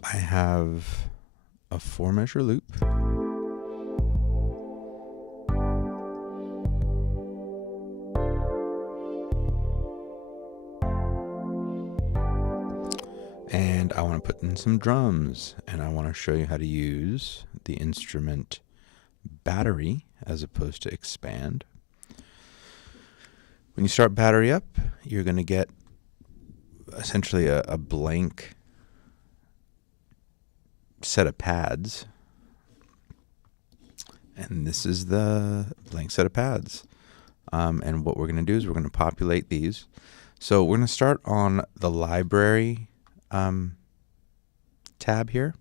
I have a 4-measure loop. And I want to put in some drums, and I want to show you how to use the instrument battery as opposed to expand. When you start battery up, you're going to get essentially a blank set of pads. And this is the blank set of pads. And what we're going to do is we're going to populate these. So we're going to start on the library tab here.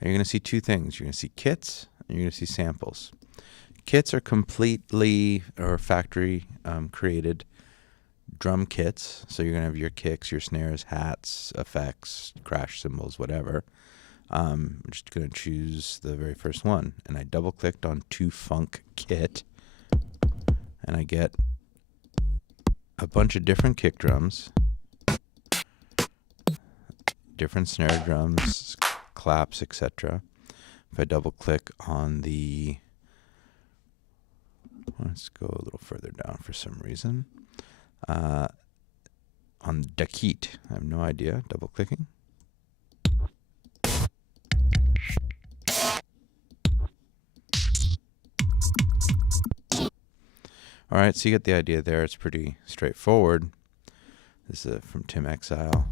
And you're going to see two things. You're going to see kits and you're going to see samples. Kits are completely or factory created drum kits. So you're going to have your kicks, your snares, hats, effects, crash cymbals, whatever. I'm just going to choose the very first one. And I double clicked on To Funk Kit. And I get a bunch of different kick drums, different snare drums, claps, etc. If I double click on the, let's go a little further down for some reason, on the kit, I have no idea, double clicking. All right, so you get the idea there. It's pretty straightforward. This is from Tim Exile.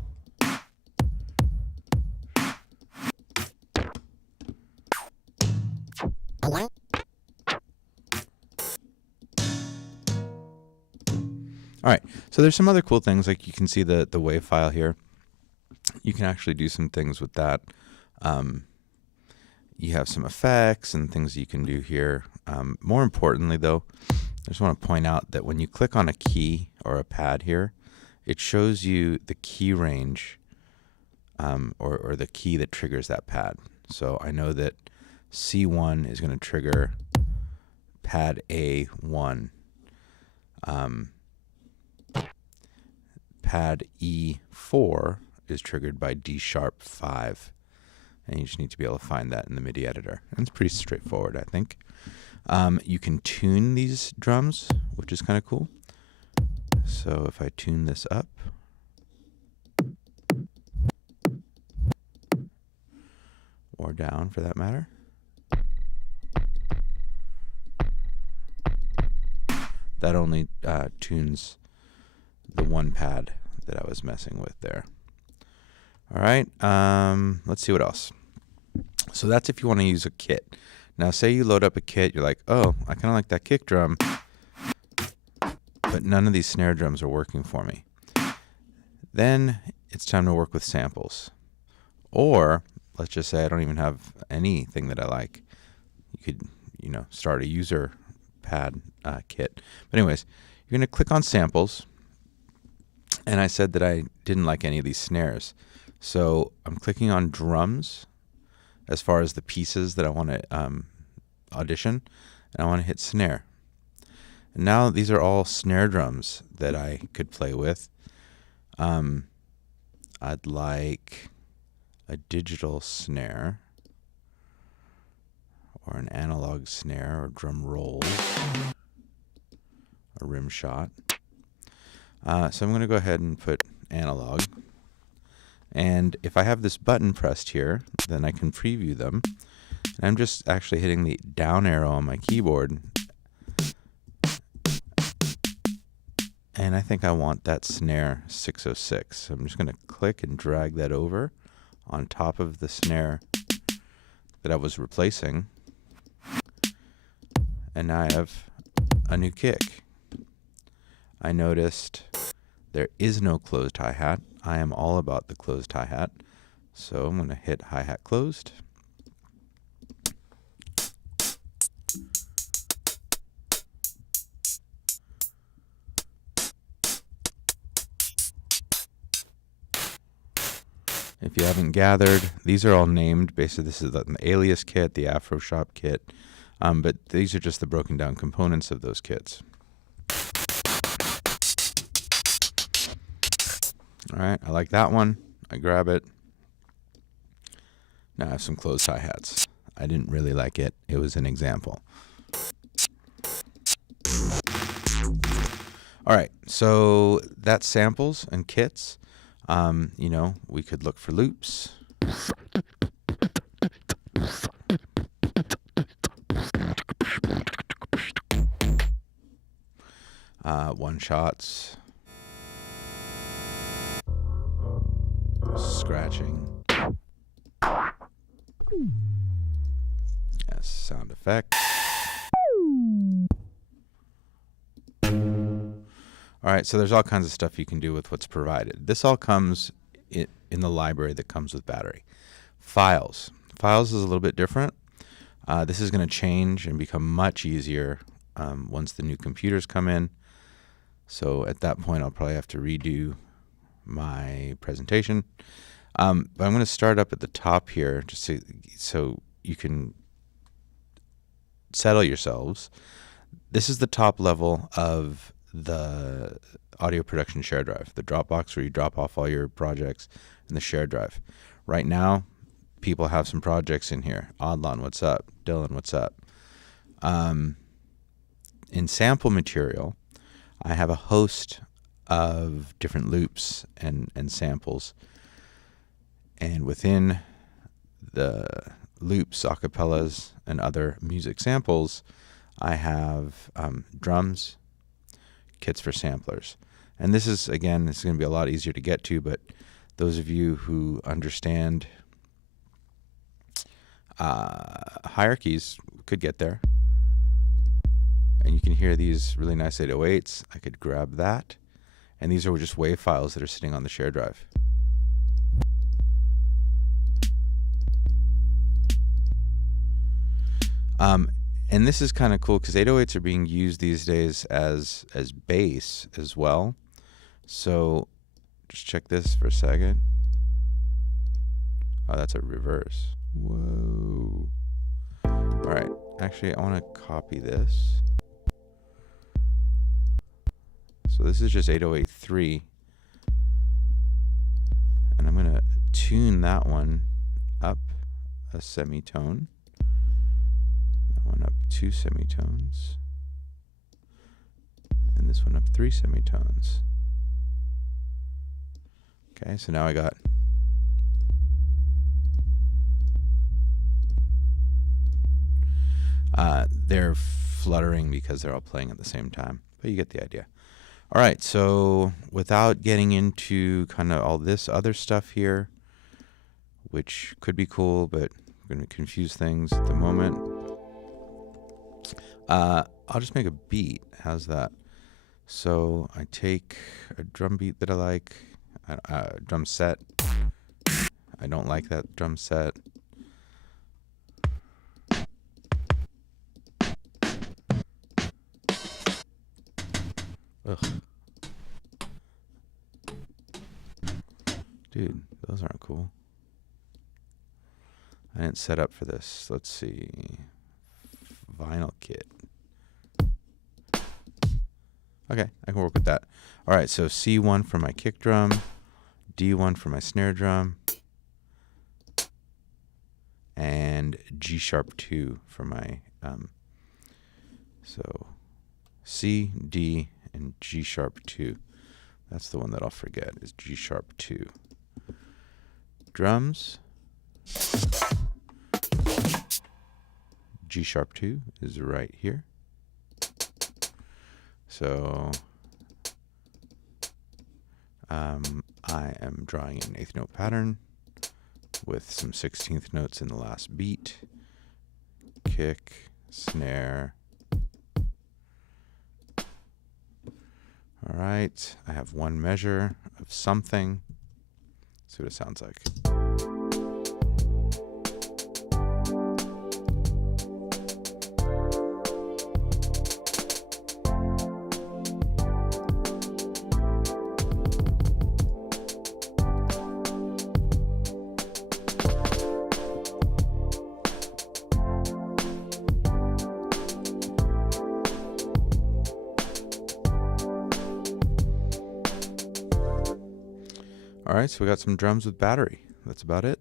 All right, so there's some other cool things, like you can see the WAV file here. You can actually do some things with that. You have some effects and things you can do here. More importantly, though, I just want to point out that when you click on a key or a pad here, it shows you the key range or the key that triggers that pad. So I know that C1 is going to trigger pad A1. Pad E4 is triggered by D sharp 5. And you just need to be able to find that in the MIDI editor. And it's pretty straightforward, I think. You can tune these drums, which is kind of cool. So if I tune this up, or down for that matter, that only tunes the one pad that I was messing with there. All right, let's see what else. So that's if you want to use a kit. Now, say you load up a kit, you're like, oh, I kind of like that kick drum, but none of these snare drums are working for me. Then it's time to work with samples. Or let's just say I don't even have anything that I like. You could, start a user pad kit. But anyways, you're going to click on samples. And I said that I didn't like any of these snares. So I'm clicking on drums as far as the pieces that I want to audition. And I want to hit snare. And now these are all snare drums that I could play with. I'd like a digital snare or an analog snare or drum rolls, a rim shot. So I'm going to go ahead and put analog. And if I have this button pressed here, then I can preview them. And I'm just actually hitting the down arrow on my keyboard. And I think I want that snare 606. So I'm just going to click and drag that over on top of the snare that I was replacing. And now I have a new kick. I noticed there is no closed hi-hat. I am all about the closed hi-hat. So I'm going to hit hi-hat closed. If you haven't gathered, these are all named. Basically, this is the Alias kit, the Afro Shop kit. But these are just the broken down components of those kits. All right, I like that one. I grab it. Now I have some closed hi-hats. I didn't really like it. It was an example. All right, so that's samples and kits. We could look for loops. One-shots. Scratching. Yes, sound effect. All right, so there's all kinds of stuff you can do with what's provided. This all comes in the library that comes with Battery. Files. Files is a little bit different. This is going to change and become much easier once the new computers come in. So at that point, I'll probably have to redo my presentation. But I'm going to start up at the top here just so you can settle yourselves. This is the top level of the audio production share drive, the Dropbox where you drop off all your projects in the share drive. Right now, people have some projects in here. Adlan, what's up? Dylan, what's up? In sample material, I have a host of different loops and samples. And within the loops, acapellas, and other music samples, I have drums, kits for samplers. And this is going to be a lot easier to get to, but those of you who understand hierarchies could get there. And you can hear these really nice 808s. I could grab that. And these are just WAV files that are sitting on the share drive. And this is kind of cool because 808s are being used these days as bass as well. So just check this for a second. Oh, that's a reverse. Whoa. All right. Actually, I want to copy this. So this is just 808.3. And I'm going to tune that one up a semitone. One up 2 semitones, and this one up 3 semitones. Okay, so now I got they're fluttering because they're all playing at the same time, but you get the idea. All right, so without getting into kind of all this other stuff here, which could be cool, but I'm going to confuse things at the moment. I'll just make a beat. How's that? So I take a drum beat that I like, drum set. I don't like that drum set. Ugh. Dude, those aren't cool. I didn't set up for this. Let's see. Vinyl kit. Okay, I can work with that. All right, so C1 for my kick drum, D1 for my snare drum, and G#2 for my, so C, D, and G#2. That's the one that I'll forget, is G#2. Drums. G#2 is right here. So I am drawing an 8th note pattern with some 16th notes in the last beat. Kick, snare. All right, I have one measure of something. Let's see what it sounds like. All right, so we got some drums with battery. That's about it.